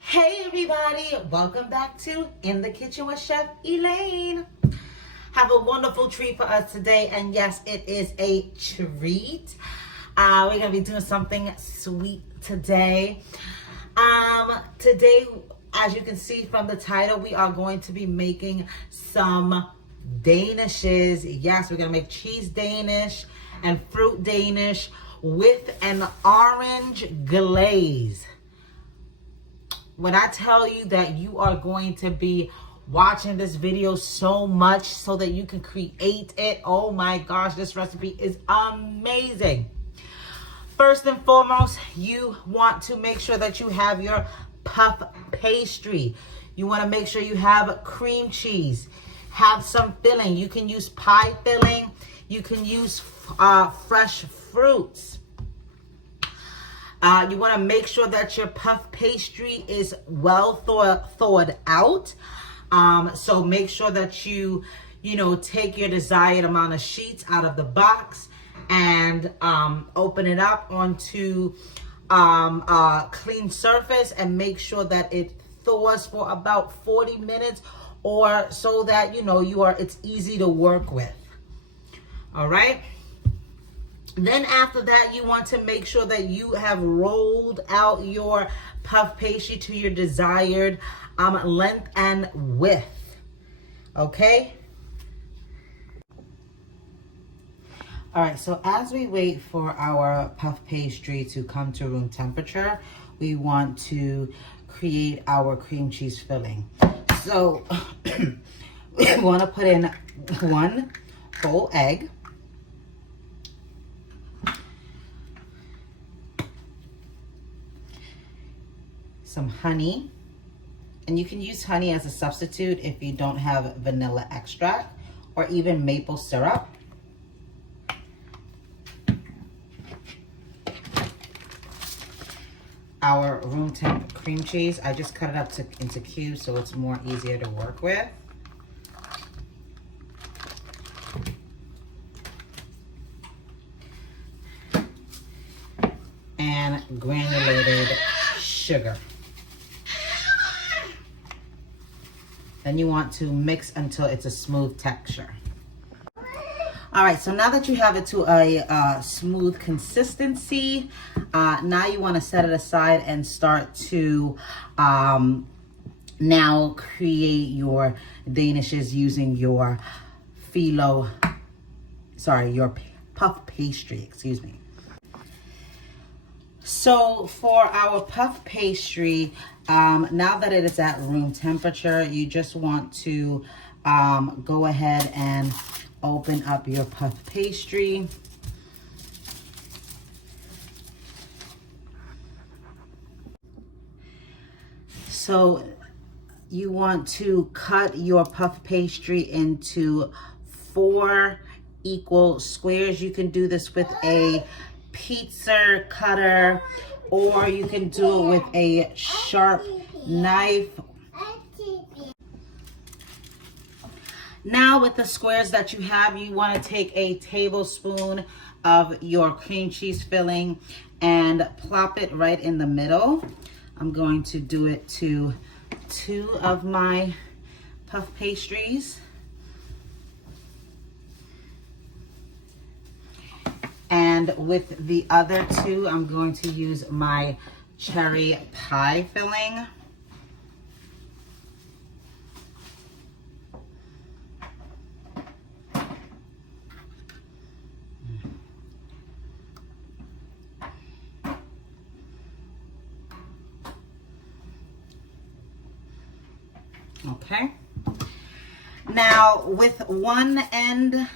Hey everybody, welcome back to In the Kitchen with Chef Elaine. Have a wonderful treat for us today, and yes, it is a treat. We're gonna be doing something sweet today. Today, as you can see from the title, we are going to be making some Danishes. Yes, we're gonna make cheese Danish and fruit Danish with an orange glaze. When I tell you that you are going to be watching this video so much so that you can create it, oh my gosh, this recipe is amazing. First and foremost, you want to make sure that you have your puff pastry. You want to make sure you have cream cheese, have some filling. You can use pie filling. You can use fresh fruits. You want to make sure that your puff pastry is well thawed out. So make sure that you take your desired amount of sheets out of the box and open it up onto a clean surface and make sure that it thaws for about 40 minutes or so that it's easy to work with. All right. Then after that, you want to make sure that you have rolled out your puff pastry to your desired length and width. Okay? All right, so as we wait for our puff pastry to come to room temperature, we want to create our cream cheese filling. So we want to put in 1 whole egg. Some honey, and you can use honey as a substitute if you don't have vanilla extract or even maple syrup. Our room temp cream cheese, I just cut it up into cubes so it's more easier to work with. And granulated sugar. Then you want to mix until it's a smooth texture. All right, so now that you have it to a smooth consistency, now you want to set it aside and start to now create your Danishes using your your puff pastry, excuse me. So for our puff pastry, now that it is at room temperature, you just want to go ahead and open up your puff pastry. So you want to cut your puff pastry into 4 equal squares. You can do this with a pizza cutter, or you can do it with a sharp knife. Now with the squares that you have, you want to take a tablespoon of your cream cheese filling and plop it right in the middle. I'm going to do it to 2 of my puff pastries. And with the other 2, I'm going to use my cherry pie filling. Okay. Now with one end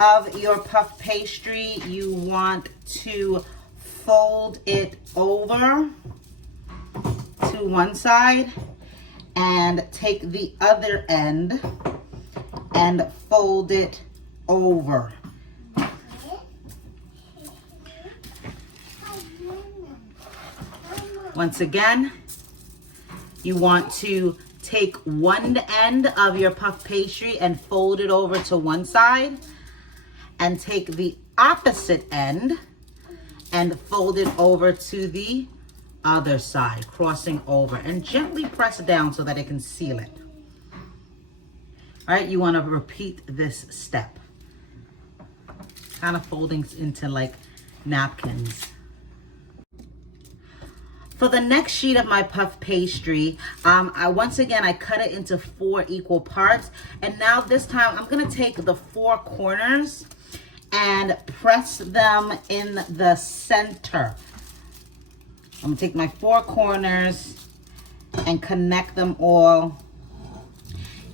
of your puff pastry, you want to fold it over to one side and take the other end and fold it over. Once again, you want to take one end of your puff pastry and fold it over to one side, and take the opposite end and fold it over to the other side, crossing over, and gently press down so that it can seal it. All right, you want to repeat this step. Kind of folding into like napkins. For the next sheet of my puff pastry, once again, I cut it into 4 equal parts. And now this time, I'm going to take the 4 corners and press them in the center. I'm going to take my 4 corners and connect them all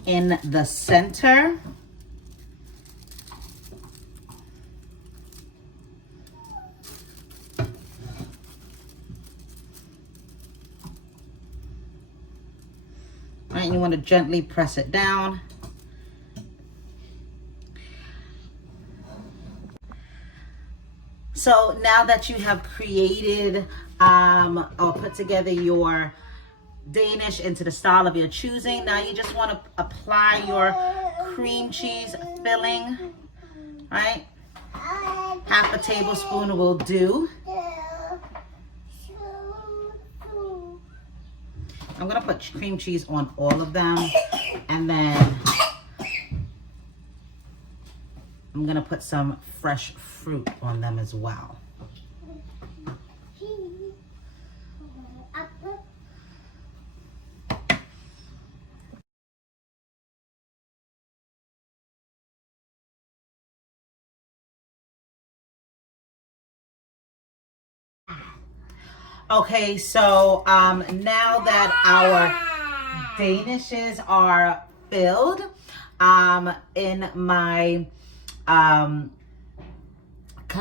in the center. All right, you want to gently press it down. So now that you have created or put together your Danish into the style of your choosing, now you just want to apply your cream cheese filling, right? Half a tablespoon will do. I'm gonna put cream cheese on all of them, and then I'm gonna put some fresh fruit on them as well. Okay, so now that our Danishes are filled, in my kind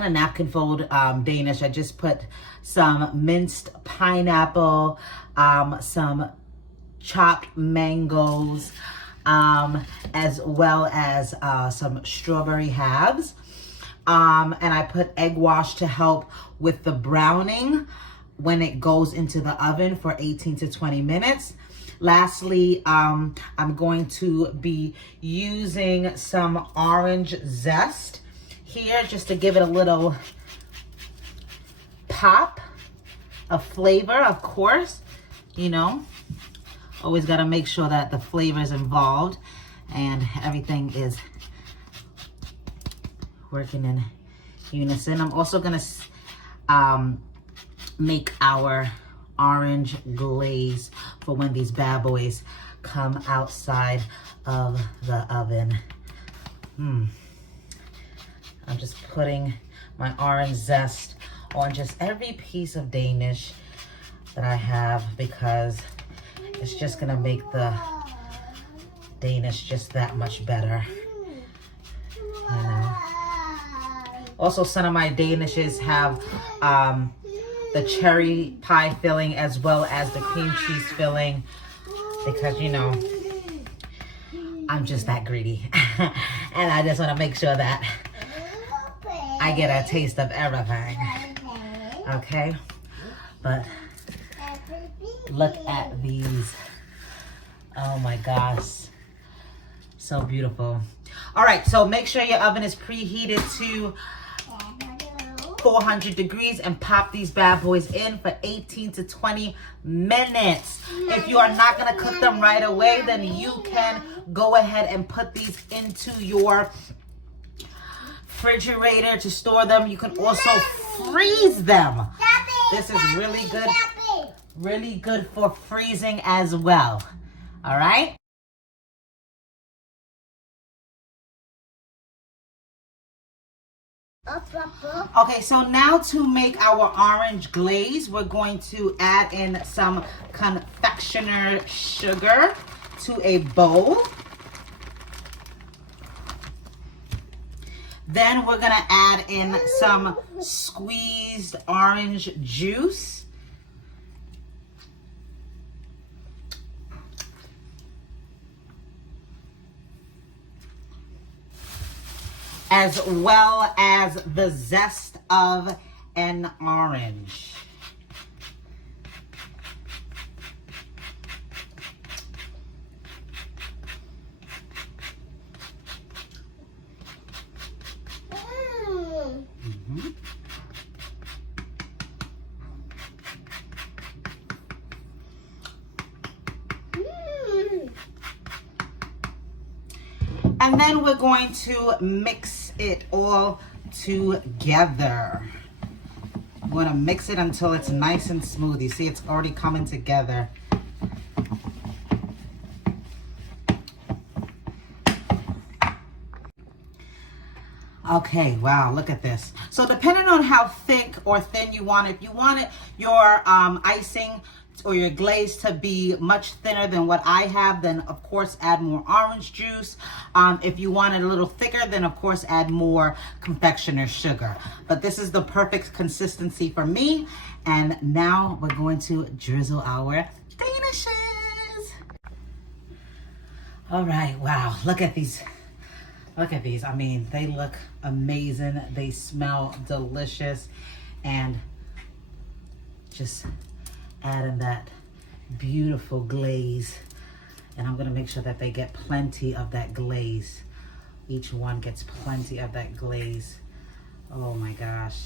of napkin fold Danish, I just put some minced pineapple, some chopped mangoes, as well as some strawberry halves. And I put egg wash to help with the browning when it goes into the oven for 18 to 20 minutes. Lastly, I'm going to be using some orange zest here just to give it a little pop of flavor, of course. You know, always got to make sure that the flavor is involved and everything is working in unison. I'm also going to make our orange glaze for when these bad boys come outside of the oven. I'm just putting my orange zest on just every piece of Danish that I have, because it's just gonna make the Danish just that much better, you know. Also, some of my Danishes have the cherry pie filling as well as the cream cheese filling, because, you know, I'm just that greedy. And I just want to make sure that I get a taste of everything. Okay? But look at these. Oh my gosh. So beautiful. All right, so make sure your oven is preheated to 400 degrees and pop these bad boys in for 18 to 20 minutes. If you are not going to cook them right away, then you can go ahead and put these into your refrigerator to store them. You can also freeze them. This is really good for freezing as well. All right? Okay, so now to make our orange glaze, we're going to add in some confectioner sugar to a bowl. Then we're gonna add in some squeezed orange juice. As well as the zest of an orange. And then we're going to mix it all together. I'm going to mix it until it's nice and smooth. You see, it's already coming together. Okay, wow, look at this. So depending on how thick or thin you want it, if you want your icing or your glaze to be much thinner than what I have, then of course add more orange juice. If you want it a little thicker, then of course add more confectioner's sugar. But this is the perfect consistency for me. And now we're going to drizzle our Danishes. All right, wow, look at these. Look at these. I mean, they look amazing. They smell delicious. And just adding that beautiful glaze. And I'm going to make sure that they get plenty of that glaze. Each one gets plenty of that glaze. Oh my gosh.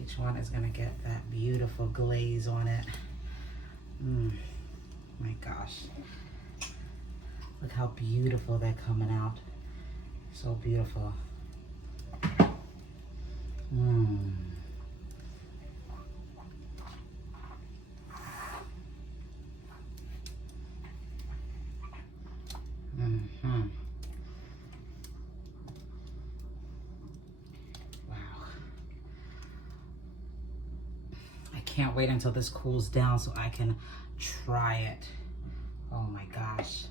Each one is going to get that beautiful glaze on it. My gosh. Look how beautiful they're coming out. So beautiful. Wow. I can't wait until this cools down so I can try it. Oh my gosh.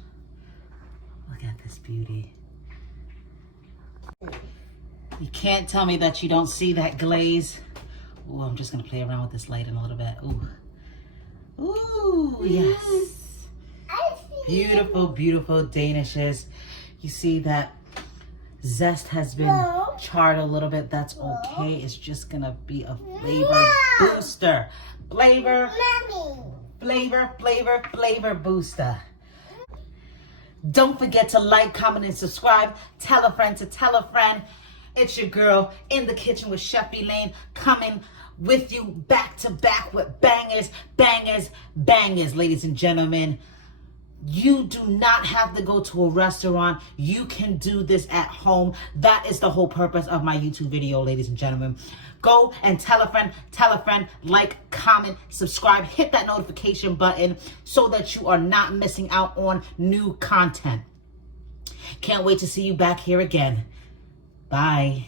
Look at this beauty. You can't tell me that you don't see that glaze. Ooh, I'm just gonna play around with this light in a little bit. Ooh. Ooh, yes. Beautiful, beautiful Danishes. You see that zest has been charred a little bit. That's okay. It's just gonna be a flavor booster. Flavor booster. Don't forget to like, comment, and subscribe. Tell a friend to tell a friend. It's your girl in the kitchen with Chef Elaine, coming with you back to back with bangers, bangers, bangers, ladies and gentlemen. You do not have to go to a restaurant. You can do this at home. That is the whole purpose of my YouTube video, ladies and gentlemen. Go and tell a friend, like, comment, subscribe, hit that notification button so that you are not missing out on new content. Can't wait to see you back here again. Bye.